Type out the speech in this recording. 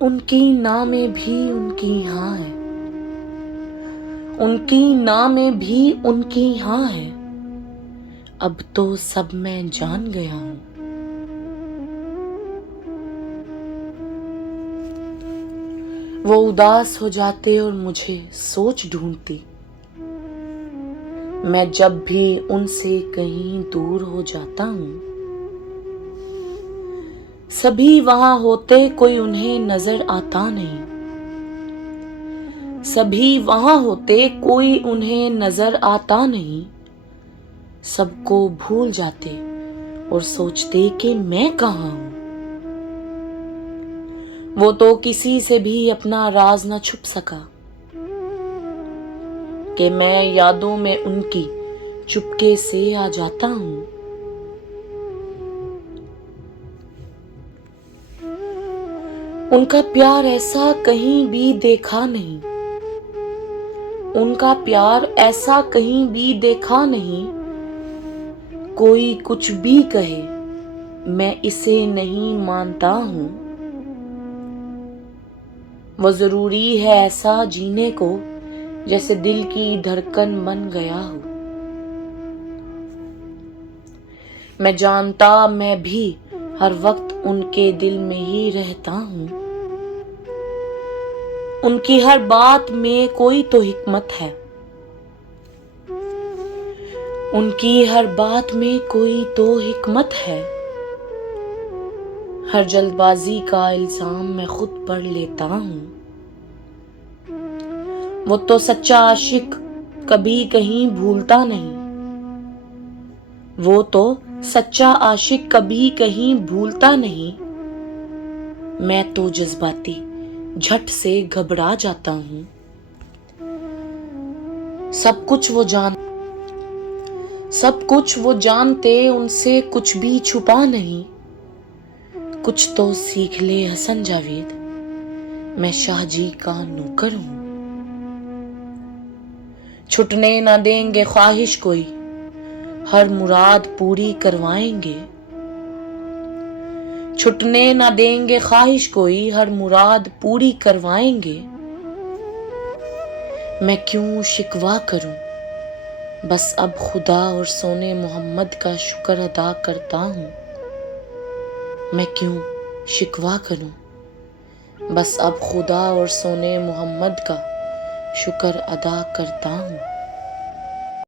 उनकी ना में भी उनकी हाँ है, उनकी ना में भी उनकी हाँ है। अब तो सब मैं जान गया हूं। वो उदास हो जाते और मुझे सोच ढूंढती। मैं जब भी उनसे कहीं दूर हो जाता हूं, सभी वहां होते कोई उन्हें नजर आता नहीं। सभी वहां होते कोई उन्हें नजर आता नहीं। सबको भूल जाते और सोचते कि मैं कहाँ हूं। वो तो किसी से भी अपना राज न छुप सका कि मैं यादों में उनकी चुपके से आ जाता हूं। उनका प्यार ऐसा कहीं भी देखा नहीं, उनका प्यार ऐसा कहीं भी देखा नहीं। कोई कुछ भी कहे मैं इसे नहीं मानता हूं। वो जरूरी है ऐसा जीने को जैसे दिल की धड़कन बन गया हो। मैं जानता मैं भी हर वक्त उनके दिल में ही रहता हूं। उनकी हर बात में कोई तो हिकमत है, उनकी हर बात में कोई तो हिकमत है। हर जल्दबाजी का इल्जाम मैं खुद पर लेता हूं। वो तो सच्चा आशिक कभी कहीं भूलता नहीं। वो तो सच्चा आशिक कभी कहीं भूलता नहीं। मैं तो जज्बाती झट से घबरा जाता हूं। सब कुछ वो जानते उनसे कुछ भी छुपा नहीं। कुछ तो सीख ले हसन जावेद, मैं शाहजी का नौकर हूं। छुटने ना देंगे ख्वाहिश कोई, हर मुराद पूरी करवाएंगे। छुटने ना देंगे ख्वाहिश कोई, हर मुराद पूरी करवाएंगे। मैं क्यों शिकवा करूं, बस अब खुदा और सोने मोहम्मद का शुक्र अदा करता हूं। मैं क्यों शिकवा करूं, बस अब खुदा और सोने मोहम्मद का शुक्र अदा करता हूं।